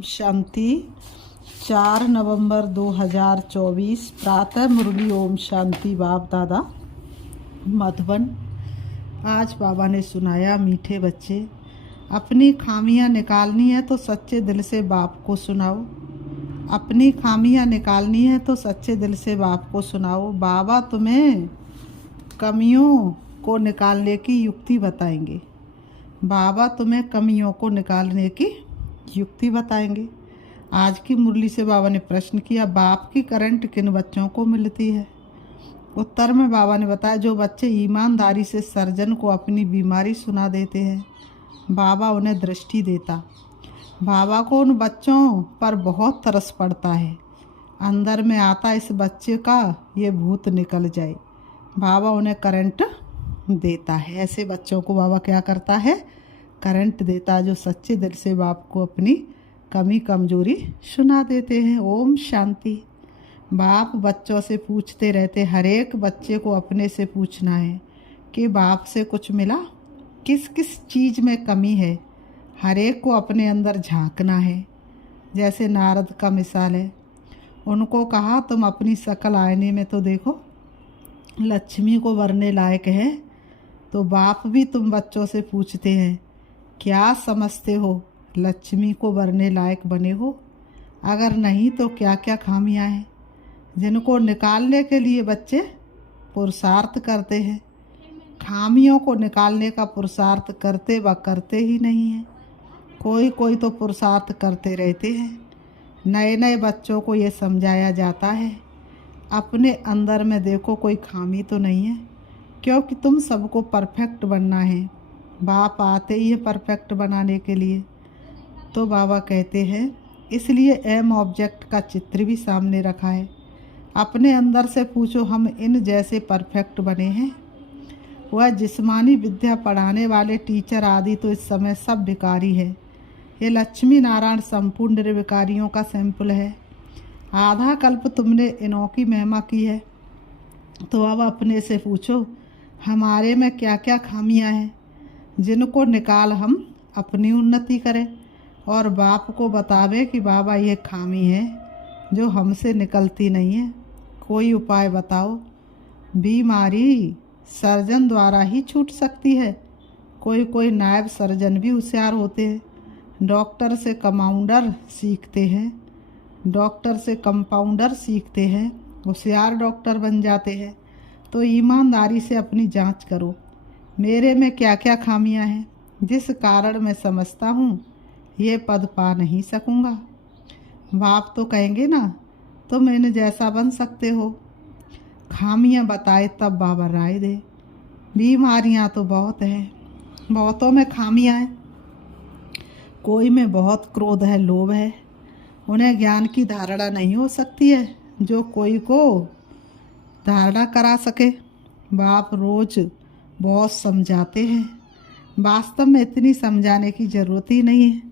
शांति 4 नवंबर 2024 प्रातः मुरली। ओम शांति। बाप दादा मधुबन। आज बाबा ने सुनाया, मीठे बच्चे, अपनी खामियां निकालनी है तो सच्चे दिल से बाप को सुनाओ। अपनी खामियां निकालनी है तो सच्चे दिल से बाप को सुनाओ। बाबा तुम्हें कमियों को निकालने की युक्ति बताएंगे। बाबा तुम्हें कमियों को निकालने की युक्ति बताएंगे। आज की मुरली से बाबा ने प्रश्न किया, बाप की करंट किन बच्चों को मिलती है? उत्तर में बाबा ने बताया, जो बच्चे ईमानदारी से सर्जन को अपनी बीमारी सुना देते हैं, बाबा उन्हें दृष्टि देता। बाबा को उन बच्चों पर बहुत तरस पड़ता है। अंदर में आता इस बच्चे का ये भूत निकल जाए। बाबा उन्हें करंट देता है। ऐसे बच्चों को बाबा क्या करता है? करंट देता है, जो सच्चे दिल से बाप को अपनी कमी कमजोरी सुना देते हैं। ओम शांति। बाप बच्चों से पूछते रहते, हर एक बच्चे को अपने से पूछना है कि बाप से कुछ मिला, किस किस चीज़ में कमी है। हर एक को अपने अंदर झांकना है। जैसे नारद का मिसाल है, उनको कहा तुम अपनी शकल आईने में तो देखो, लक्ष्मी को वरने लायक है। तो बाप भी तुम बच्चों से पूछते हैं, क्या समझते हो लक्ष्मी को वरने लायक बने हो? अगर नहीं तो क्या क्या खामियां हैं जिनको निकालने के लिए बच्चे पुरुषार्थ करते हैं। खामियों को निकालने का पुरुषार्थ करते व करते ही नहीं हैं। कोई कोई तो पुरुषार्थ करते रहते हैं। नए नए बच्चों को ये समझाया जाता है, अपने अंदर में देखो कोई खामी तो नहीं है, क्योंकि तुम सबको परफेक्ट बनना है। बाप आते ही है परफेक्ट बनाने के लिए। तो बाबा कहते हैं, इसलिए एम ऑब्जेक्ट का चित्र भी सामने रखा है। अपने अंदर से पूछो, हम इन जैसे परफेक्ट बने हैं? वह जिस्मानी विद्या पढ़ाने वाले टीचर आदि तो इस समय सब भिखारी है। ये लक्ष्मी नारायण संपूर्ण निर्विकारियों का सैंपल है। आधा कल्प तुमने इनों की महिमा की है। तो अब अपने से पूछो, हमारे में क्या क्या खामियां हैं जिनको निकाल हम अपनी उन्नति करें और बाप को बतावे कि बाबा ये खामी है जो हमसे निकलती नहीं है, कोई उपाय बताओ। बीमारी सर्जन द्वारा ही छूट सकती है। कोई कोई नायब सर्जन भी होशियार होते हैं। डॉक्टर से कंपाउंडर सीखते हैं, डॉक्टर से कंपाउंडर सीखते हैं, होशियार डॉक्टर बन जाते हैं। तो ईमानदारी से अपनी जांच करो, मेरे में क्या क्या खामियां हैं जिस कारण मैं समझता हूँ ये पद पा नहीं सकूँगा। बाप तो कहेंगे ना, तुम इन जैसा बन सकते हो। खामियां बताए तब बाबा राय दे। बीमारियां तो बहुत हैं, बहुतों में खामियां हैं। कोई में बहुत क्रोध है, लोभ है, उन्हें ज्ञान की धारणा नहीं हो सकती है जो कोई को धारणा करा सके। बाप रोज बहुत समझाते हैं, वास्तव में इतनी समझाने की ज़रूरत ही नहीं है।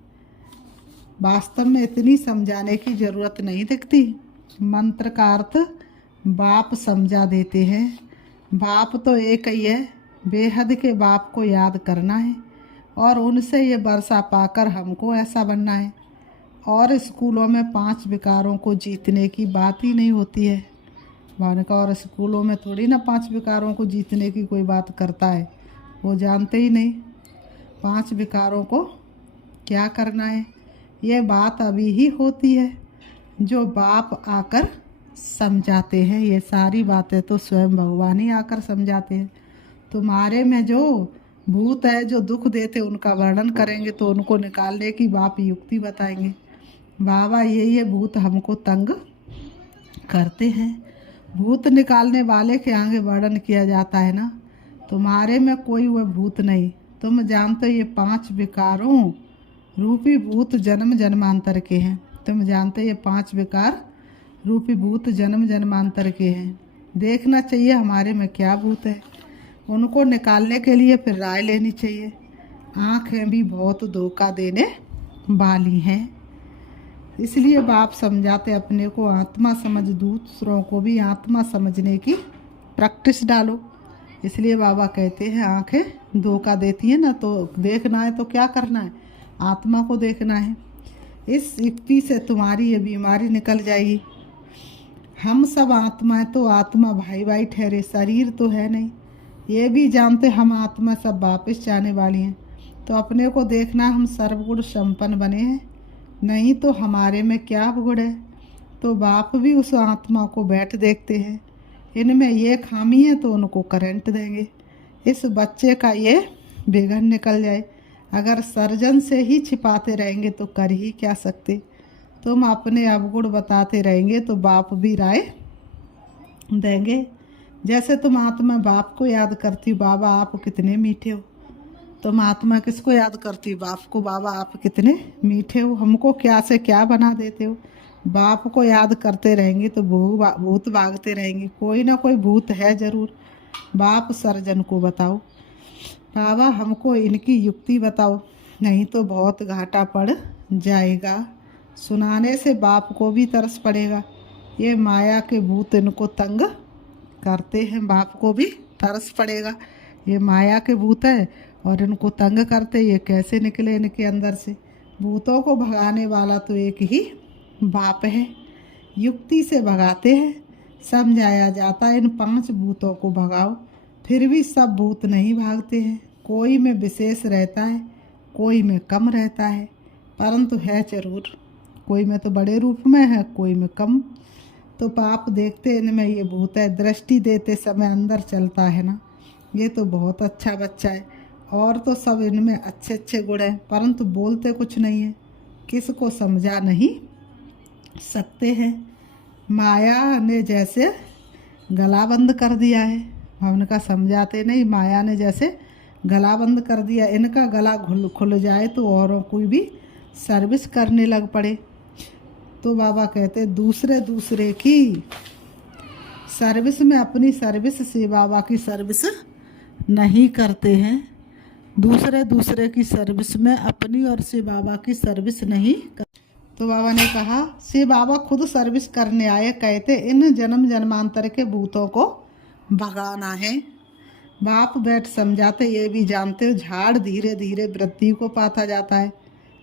वास्तव में इतनी समझाने की ज़रूरत नहीं दिखती। मंत्र का अर्थ बाप समझा देते हैं। बाप तो एक ही है, बेहद के बाप को याद करना है और उनसे ये वर्षा पाकर हमको ऐसा बनना है। और स्कूलों में 5 विकारों को जीतने की बात ही नहीं होती है। मान का और स्कूलों में थोड़ी ना 5 विकारों को जीतने की कोई बात करता है, वो जानते ही नहीं 5 विकारों को क्या करना है। ये बात अभी ही होती है जो बाप आकर समझाते हैं। ये सारी बातें तो स्वयं भगवान ही आकर समझाते हैं। तुम्हारे में जो भूत है जो दुख देते उनका वर्णन करेंगे तो उनको निकालने की बाप युक्ति बताएंगे। बाबा ये भूत हमको तंग करते हैं। भूत निकालने वाले के आगे वर्णन किया जाता है ना, तुम्हारे में कोई वह भूत नहीं। तुम जानते हो ये 5 विकारों रूपी भूत जन्म जन्मांतर के हैं। तुम जानते ये 5 विकार रूपी भूत जन्म जन्मांतर के हैं। देखना चाहिए हमारे में क्या भूत है, उनको निकालने के लिए फिर राय लेनी चाहिए। आँखें भी बहुत धोखा देने वाली हैं, इसलिए बाप समझाते अपने को आत्मा समझ, दूसरों को भी आत्मा समझने की प्रैक्टिस डालो। इसलिए बाबा कहते हैं आंखें धोखा देती हैं ना, तो देखना है तो क्या करना है? आत्मा को देखना है। इस युक्ति से तुम्हारी ये बीमारी निकल जाएगी। हम सब आत्मा तो आत्मा भाई भाई ठहरे, शरीर तो है नहीं। ये भी जानते हम आत्मा सब वापस जाने वाली हैं। तो अपने को देखना हम सर्वगुण संपन्न बने हैं, नहीं तो हमारे में क्या गुण है। तो बाप भी उस आत्मा को बैठ देखते हैं, इनमें ये खामी है तो उनको करंट देंगे, इस बच्चे का ये विघन निकल जाए। अगर सर्जन से ही छिपाते रहेंगे तो कर ही क्या सकते। तुम अपने अवगुण बताते रहेंगे तो बाप भी राय देंगे। जैसे तुम आत्मा बाप को याद करती हो, बाबा आप कितने मीठे हो। तुम आत्मा किसको याद करती हो? बाप को, बाबा आप कितने मीठे हो, हमको क्या से क्या बना देते हो। बाप को याद करते रहेंगे तो भूत भागते रहेंगे, कोई ना कोई भूत है जरूर। बाप सर्जन को बताओ, बाबा हमको इनकी युक्ति बताओ, नहीं तो बहुत घाटा पड़ जाएगा। सुनाने से बाप को भी तरस पड़ेगा। ये माया के भूत इनको तंग करते हैं, बाप को भी तरस पड़ेगा। ये माया के भूत है और इनको तंग करते, ये कैसे निकले इनके अंदर से। भूतों को भगाने वाला तो एक ही बाप है, युक्ति से भगाते हैं। समझाया जाता है इन 5 भूतों को भगाओ, फिर भी सब भूत नहीं भागते हैं। कोई में विशेष रहता है, कोई में कम रहता है, परंतु है जरूर। कोई में तो बड़े रूप में है, कोई में कम। तो पाप देखते इनमें ये भूत है, दृष्टि देते समय अंदर चलता है ना, ये तो बहुत अच्छा बच्चा है। और तो सब इनमें अच्छे अच्छे गुण हैं, परंतु बोलते कुछ नहीं है, किसको समझा नहीं सकते हैं। माया ने जैसे गला बंद कर दिया है, हम उनका समझाते नहीं। माया ने जैसे गला बंद कर दिया, इनका गला खुल जाए तो औरों कोई भी सर्विस करने लग पड़े। तो बाबा कहते दूसरे की सर्विस में अपनी सर्विस से बाबा की सर्विस नहीं करते हैं। दूसरे की सर्विस में अपनी और से बाबा की सर्विस नहीं कर। तो बाबा ने कहा से बाबा खुद सर्विस करने आए, कहते इन जन्म जन्मांतर के भूतों को भगाना है। बाप बैठ समझाते, ये भी जानते हो झाड़ धीरे धीरे वृद्धि को पाता जाता है।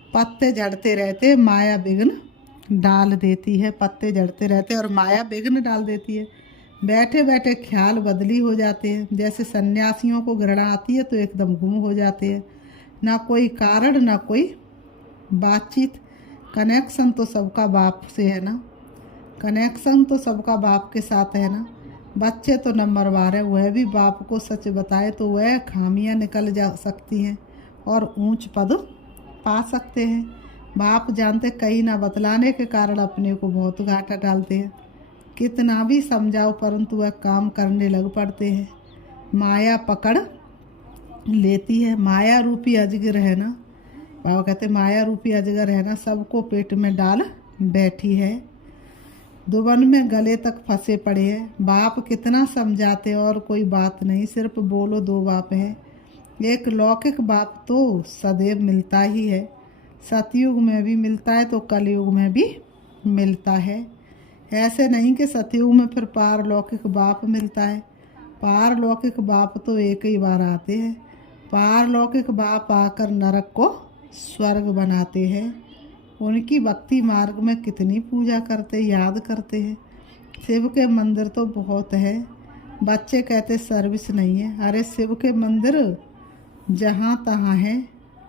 पत्ते झड़ते रहते, माया विघ्न डाल देती है। पत्ते झड़ते रहते और माया विघ्न डाल देती है। बैठे बैठे ख्याल बदली हो जाते हैं। जैसे सन्यासियों को घृणा आती है तो एकदम गुम हो जाते हैं, ना कोई कारण ना कोई बातचीत। कनेक्शन तो सबका बाप से है ना, कनेक्शन तो सबका बाप के साथ है ना। बच्चे तो नंबर 12 वह भी बाप को सच बताए तो वह खामियां निकल जा सकती हैं और ऊंच पद पा सकते हैं। बाप जानते कहीं ना बतलाने के कारण अपने को बहुत घाटा डालते हैं। कितना भी समझाओ परंतु वह काम करने लग पड़ते हैं। माया पकड़ लेती है। माया रूपी अजगर है ना, बाबा कहते माया रूपी अजगर है ना, सबको पेट में डाल बैठी है। दुबन में गले तक फंसे पड़े हैं। बाप कितना समझाते और कोई बात नहीं, सिर्फ बोलो 2 बाप है। एक लौकिक बाप तो सदैव मिलता ही है, सतयुग में भी मिलता है तो कलयुग में भी मिलता है। ऐसे नहीं कि सतयुग में फिर पारलौकिक बाप मिलता है। पारलौकिक बाप तो एक ही बार आते हैं। पारलौकिक बाप आकर नरक को स्वर्ग बनाते हैं। उनकी भक्ति मार्ग में कितनी पूजा करते, याद करते हैं। शिव के मंदिर तो बहुत है। बच्चे कहते सर्विस नहीं है। अरे शिव के मंदिर जहाँ तहाँ है,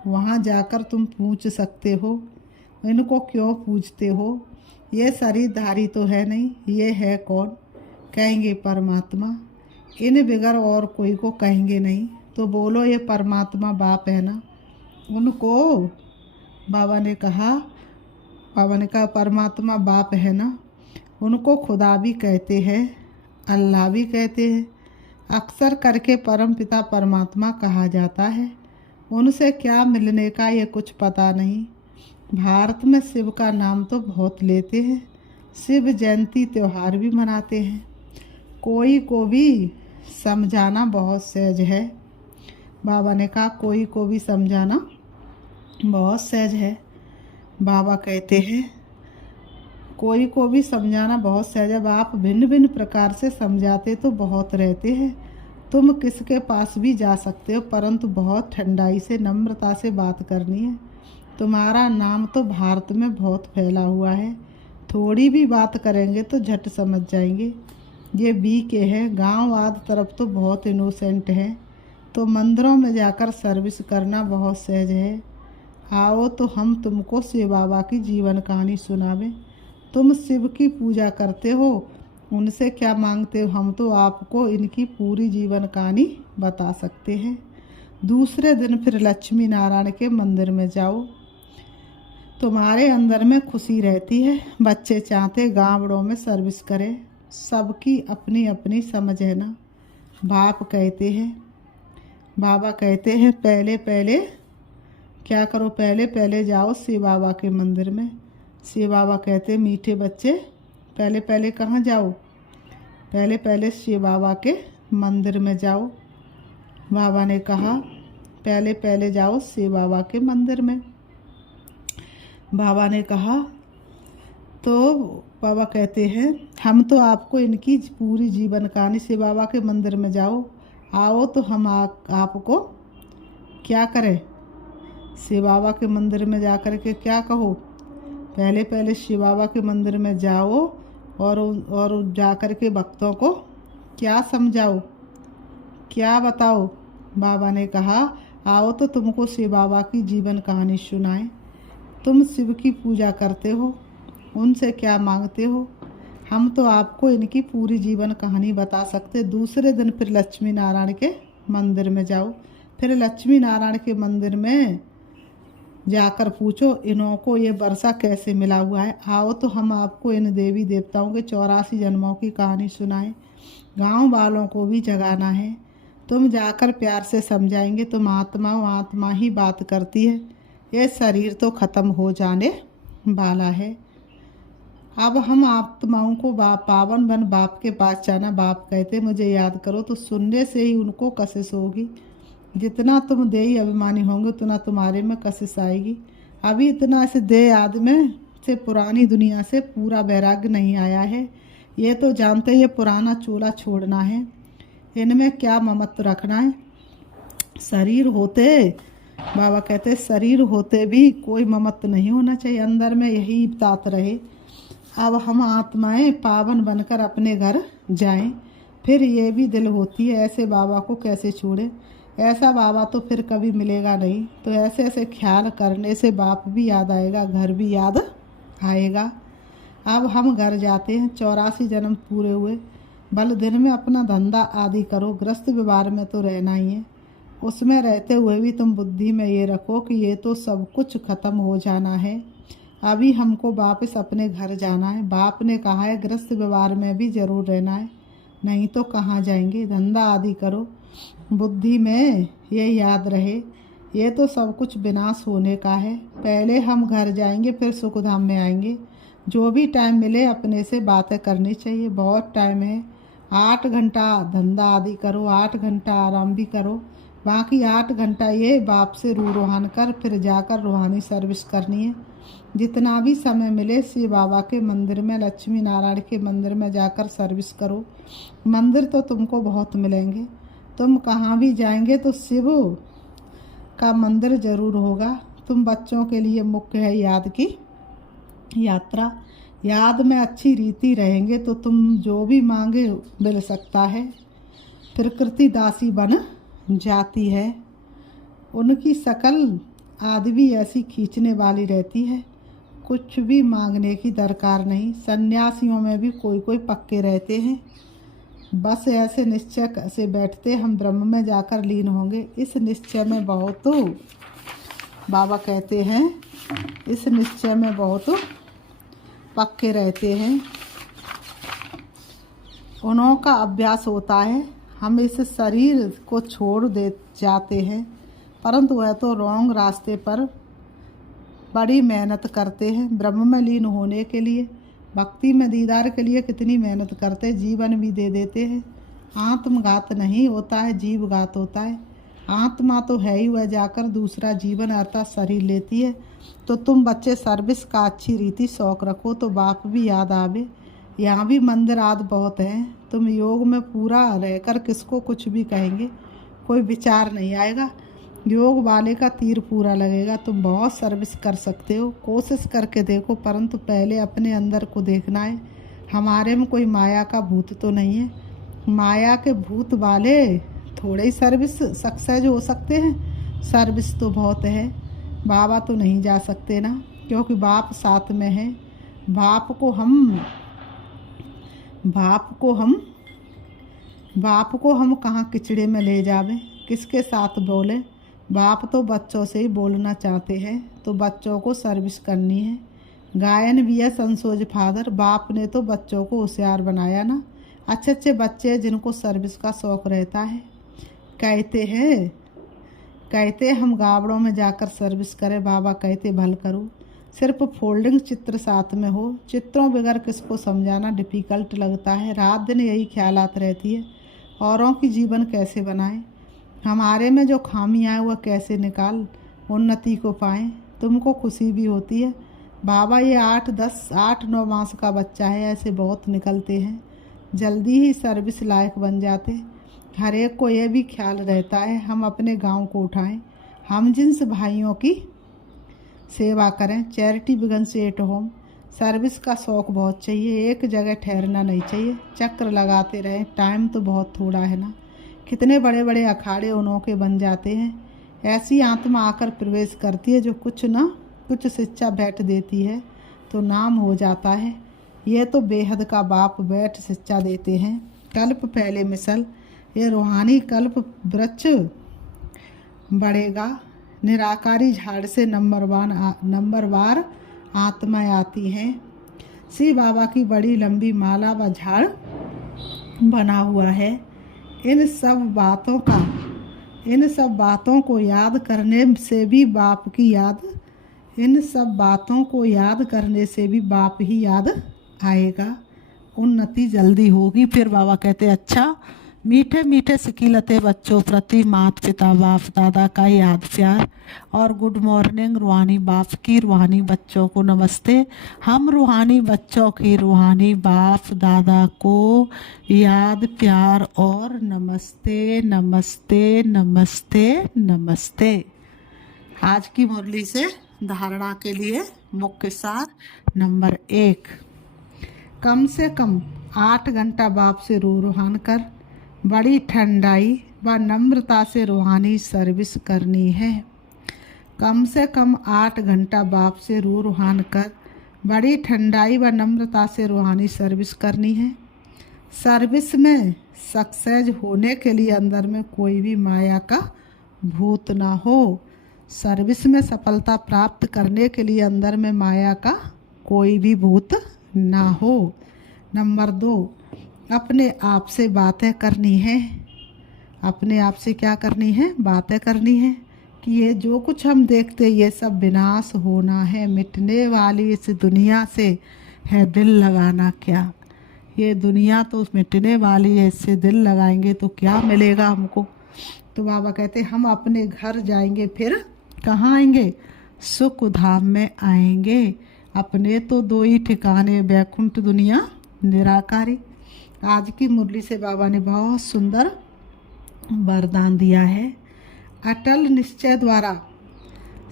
वहाँ जाकर तुम पूछ सकते हो। इनको क्यों पूछते हो? ये शरीरधारी तो है नहीं, ये है कौन? कहेंगे परमात्मा। इन बिगर और कोई को कहेंगे नहीं। तो बोलो ये परमात्मा बाप है ना। उनको बाबा ने कहा परमात्मा बाप है ना। उनको खुदा भी कहते हैं, अल्लाह भी कहते हैं। अक्सर करके परम पिता परमात्मा कहा जाता है। उनसे क्या मिलने का ये कुछ पता नहीं। भारत में शिव का नाम तो बहुत लेते हैं। शिव जयंती त्यौहार भी मनाते हैं। कोई को भी समझाना बहुत सहज है। बाबा ने कहा कोई को भी समझाना बहुत सहज है। बाबा कहते हैं कोई को भी समझाना बहुत सहज है। आप भिन्न भिन्न प्रकार से समझाते तो बहुत रहते हैं। तुम किसके पास भी जा सकते हो, परंतु बहुत ठंडाई से नम्रता से बात करनी है। तुम्हारा नाम तो भारत में बहुत फैला हुआ है, थोड़ी भी बात करेंगे तो झट समझ जाएंगे। ये BK है, गांव आदि तरफ तो बहुत इनोसेंट है, तो मंदिरों में जाकर सर्विस करना बहुत सहज है। आओ तो हम तुमको शिव बाबा की जीवन कहानी सुनावें। तुम शिव की पूजा करते हो, उनसे क्या मांगते हो? हम तो आपको इनकी पूरी जीवन कहानी बता सकते हैं। दूसरे दिन फिर लक्ष्मी नारायण के मंदिर में जाओ, तुम्हारे अंदर में खुशी रहती है। बच्चे चाहते गाँवड़ों में सर्विस करें, सबकी अपनी अपनी समझ है ना। बाप कहते हैं, बाबा कहते हैं पहले पहले क्या करो, पहले पहले जाओ शिव बाबा के मंदिर में। शिव बाबा कहते मीठे बच्चे पहले पहले कहाँ जाओ? पहले पहले शिव बाबा के मंदिर में जाओ। बाबा ने कहा पहले पहले जाओ शिव बाबा के मंदिर में। बाबा ने कहा तो बाबा कहते हैं हम तो आपको इनकी पूरी जीवन कहानी, शिव बाबा के मंदिर में जाओ, आओ तो हम आपको क्या करें? शिव बाबा के मंदिर में जा कर के क्या कहो? पहले पहले शिव बाबा के मंदिर में जाओ और जा कर के भक्तों को क्या समझाओ, क्या बताओ? बाबा ने कहा आओ तो तुमको शिव बाबा की जीवन कहानी सुनाएं। तुम शिव की पूजा करते हो, उनसे क्या मांगते हो? हम तो आपको इनकी पूरी जीवन कहानी बता सकते। दूसरे दिन फिर लक्ष्मी नारायण के मंदिर में जाओ। फिर लक्ष्मी नारायण के मंदिर में जाकर पूछो इन्हों को ये वर्षा कैसे मिला हुआ है। आओ तो हम आपको इन देवी देवताओं के 84 जन्मों की कहानी सुनाएं। गांव वालों को भी जगाना है। तुम जाकर प्यार से समझाएंगे। तुम आत्मा ही बात करती है, ये शरीर तो ख़त्म हो जाने वाला है। अब हम आत्माओं को पावन बन बाप के पास जाना। बाप कहते मुझे याद करो, तो सुनने से ही उनको कशिश होगी। जितना तुम देही अभिमानी होंगे उतना तुम्हारे में कशिश आएगी। अभी इतना ऐसे देह आदि में से पुरानी दुनिया से पूरा वैराग्य नहीं आया है। ये तो जानते ये पुराना चूल्हा छोड़ना है, इनमें क्या ममत्व रखना है। शरीर होते बाबा कहते शरीर होते भी कोई ममत्व नहीं होना चाहिए, अंदर में यही बात रहे। अब हम आत्माएं पावन बनकर अपने घर जाएं। फिर ये भी दिल होती है ऐसे बाबा को कैसे छोड़े, ऐसा बाबा तो फिर कभी मिलेगा नहीं। तो ऐसे ऐसे ख्याल करने से बाप भी याद आएगा, घर भी याद आएगा। अब हम घर जाते हैं। 84 जन्म पूरे हुए। बल दिन में अपना धंधा आदि करो, गृहस्थ व्यवहार में तो रहना ही है। उसमें रहते हुए भी तुम बुद्धि में ये रखो कि ये तो सब कुछ ख़त्म हो जाना है, अभी हमको वापस अपने घर जाना है। बाप ने कहा है गृहस्थ व्यवहार में भी जरूर रहना है, नहीं तो कहाँ जाएंगे। धंधा आदि करो, बुद्धि में ये याद रहे ये तो सब कुछ विनाश होने का है। पहले हम घर जाएंगे फिर सुखधाम में आएंगे। जो भी टाइम मिले अपने से बातें करनी चाहिए, बहुत टाइम है। 8 घंटा धंधा आदि करो, 8 घंटा आराम भी करो, बाकी 8 घंटा ये बाप से रूहान कर फिर जाकर रूहानी सर्विस करनी है। जितना भी समय मिले शिव बाबा के मंदिर में, लक्ष्मी नारायण के मंदिर में जाकर सर्विस करो। मंदिर तो तुमको बहुत मिलेंगे, तुम कहाँ भी जाएंगे तो शिव का मंदिर जरूर होगा। तुम बच्चों के लिए मुख्य है याद की यात्रा। याद में अच्छी रीति रहेंगे तो तुम जो भी मांगे मिल सकता है। प्रकृति दासी बन जाती है, उनकी शकल आदि भी ऐसी खींचने वाली रहती है। कुछ भी मांगने की दरकार नहीं। सन्यासियों में भी कोई कोई पक्के रहते हैं, बस ऐसे निश्चय से बैठते हम ब्रह्म में जाकर लीन होंगे। इस निश्चय में बहुत बाबा कहते हैं इस निश्चय में बहुत पक्के रहते हैं, उन्हों का अभ्यास होता है। हम इस शरीर को छोड़ दे जाते हैं, परंतु वह तो रॉन्ग रास्ते पर बड़ी मेहनत करते हैं। ब्रह्म में लीन होने के लिए, भक्ति में दीदार के लिए कितनी मेहनत करते, जीवन भी दे देते हैं। आत्मघात नहीं होता है, जीवघात होता है। आत्मा तो है ही, वह जाकर दूसरा जीवन अर्थात शरीर लेती है। तो तुम बच्चे सर्विस का अच्छी रीति शौक रखो तो बाप भी याद आवे। यहाँ भी मंदिर आदि बहुत हैं। तुम योग में पूरा रहकर किसको कुछ भी कहेंगे, कोई विचार नहीं आएगा। योग वाले का तीर पूरा लगेगा। तुम बहुत सर्विस कर सकते हो, कोशिश करके देखो, परंतु पहले अपने अंदर को देखना है। हमारे में कोई माया का भूत तो नहीं है। माया के भूत वाले थोड़े ही सर्विस सक्सेस हो सकते हैं, सर्विस तो बहुत है। बाबा तो नहीं जा सकते ना, क्योंकि बाप साथ में है। बाप को हम कहाँ किचड़े में ले जावे, किसके साथ बोले। बाप तो बच्चों से ही बोलना चाहते हैं, तो बच्चों को सर्विस करनी है। गायन भी है संसोज फादर, बाप ने तो बच्चों को होशियार बनाया ना। अच्छे अच्छे बच्चे जिनको सर्विस का शौक़ रहता है, कहते हम गावड़ों में जाकर सर्विस करें। बाबा कहते भल करो, सिर्फ फोल्डिंग चित्र साथ में हो। चित्रों बगैर किसको समझाना डिफ़िकल्ट लगता है। रात दिन यही ख्यालात रहती है, औरों की जीवन कैसे बनाएं, हमारे में जो खामियाँ हैं वह कैसे निकाल उन्नति को पाएं। तुमको खुशी भी होती है। बाबा ये 8-9 मास का बच्चा है, ऐसे बहुत निकलते हैं, जल्दी ही सर्विस लायक बन जाते। हर एक को यह भी ख्याल रहता है हम अपने गांव को उठाएं, हम जिन्स भाइयों की सेवा करें। Charity begins at home. Service का शौक़ बहुत चाहिए, एक जगह ठहरना नहीं चाहिए, चक्र लगाते रहें। टाइम तो बहुत थोड़ा है ना, कितने बड़े बड़े अखाड़े उन्हों के बन जाते हैं। ऐसी आत्मा आकर प्रवेश करती है जो कुछ ना कुछ शिक्षा बैठ देती है तो नाम हो जाता है। ये तो बेहद का बाप बैठ शिक्षा देते हैं। कल्प पहले मिसल, ये रूहानी कल्प वृक्ष बढ़ेगा। निराकारी झाड़ से नंबरवार आत्माएं आती हैं। श्री बाबा की बड़ी लंबी माला व झाड़ बना हुआ है। इन सब बातों को याद करने से भी बाप ही याद आएगा, उन्नति जल्दी होगी। फिर बाबा कहते अच्छा, मीठे मीठे सिकीलते बच्चों प्रति माता पिता बाप दादा का याद प्यार और गुड मॉर्निंग। रूहानी बाप की रूहानी बच्चों को नमस्ते। हम रूहानी बच्चों की रूहानी बाप दादा को याद प्यार और नमस्ते नमस्ते नमस्ते नमस्ते। आज की मुरली से धारणा के लिए मुख्य सार नंबर 1, कम से कम 8 घंटा बाप से रूहान कर बड़ी ठंडाई व नम्रता से रूहानी सर्विस करनी है। कम से कम 8 घंटा बाप से रूहान कर बड़ी ठंडाई व नम्रता से रूहानी सर्विस करनी है। सर्विस में सक्सेस होने के लिए अंदर में कोई भी माया का भूत ना हो। सर्विस में सफलता प्राप्त करने के लिए अंदर में माया का कोई भी भूत ना हो। नंबर 2, अपने आप से बातें करनी है। अपने आप से क्या करनी है? बातें करनी है कि ये जो कुछ हम देखते ये सब विनाश होना है, मिटने वाली इस दुनिया से है दिल लगाना क्या। ये दुनिया तो मिटने वाली है, इससे दिल लगाएंगे तो क्या मिलेगा हमको। तो बाबा कहते हम अपने घर जाएंगे, फिर कहाँ आएंगे? सुख धाम में आएंगे। अपने तो 2 ही ठिकाने, वैकुंठ दुनिया निराकारी। आज की मुरली से बाबा ने बहुत सुंदर वरदान दिया है। अटल निश्चय द्वारा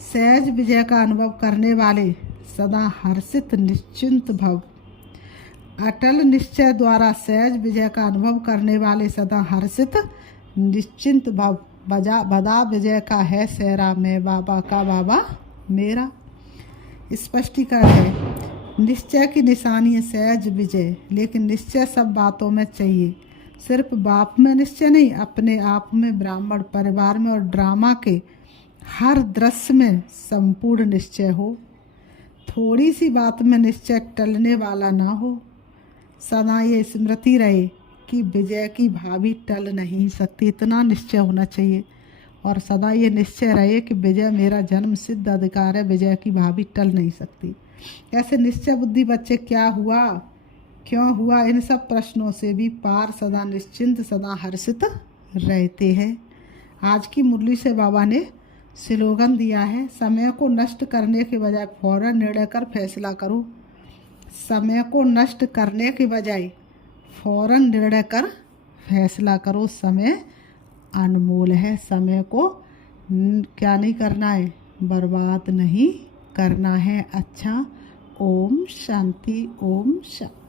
सहज विजय का अनुभव करने वाले सदा हर्षित निश्चिंत भव। अटल निश्चय द्वारा सहज विजय का अनुभव करने वाले सदा हर्षित निश्चिंत भव। बदा विजय का है सेहरा, मैं बाबा का बाबा मेरा। स्पष्टीकरण है, निश्चय की निशानी है सहज विजय, लेकिन निश्चय सब बातों में चाहिए। सिर्फ बाप में निश्चय नहीं, अपने आप में, ब्राह्मण परिवार में और ड्रामा के हर दृश्य में संपूर्ण निश्चय हो। थोड़ी सी बात में निश्चय टलने वाला ना हो। सदा ये स्मृति रहे कि विजय की भाभी टल नहीं सकती, इतना निश्चय होना चाहिए। और सदा ये निश्चय रहे कि विजय मेरा जन्म सिद्ध अधिकार है, विजय की भाभी टल नहीं सकती। ऐसे निश्चय बुद्धि बच्चे क्या हुआ, क्यों हुआ, इन सब प्रश्नों से भी पार सदा निश्चिंत, सदा हर्षित रहते हैं। आज की मुरली से बाबा ने स्लोगन दिया है, समय को नष्ट करने के बजाय फौरन निर्णय कर फैसला करो। समय को नष्ट करने के बजाय फौरन निर्णय कर फैसला करो। समय अनमोल है, समय को क्या नहीं करना है, बर्बाद नहीं करना है। अच्छा, ओम शांति, ओम शांति।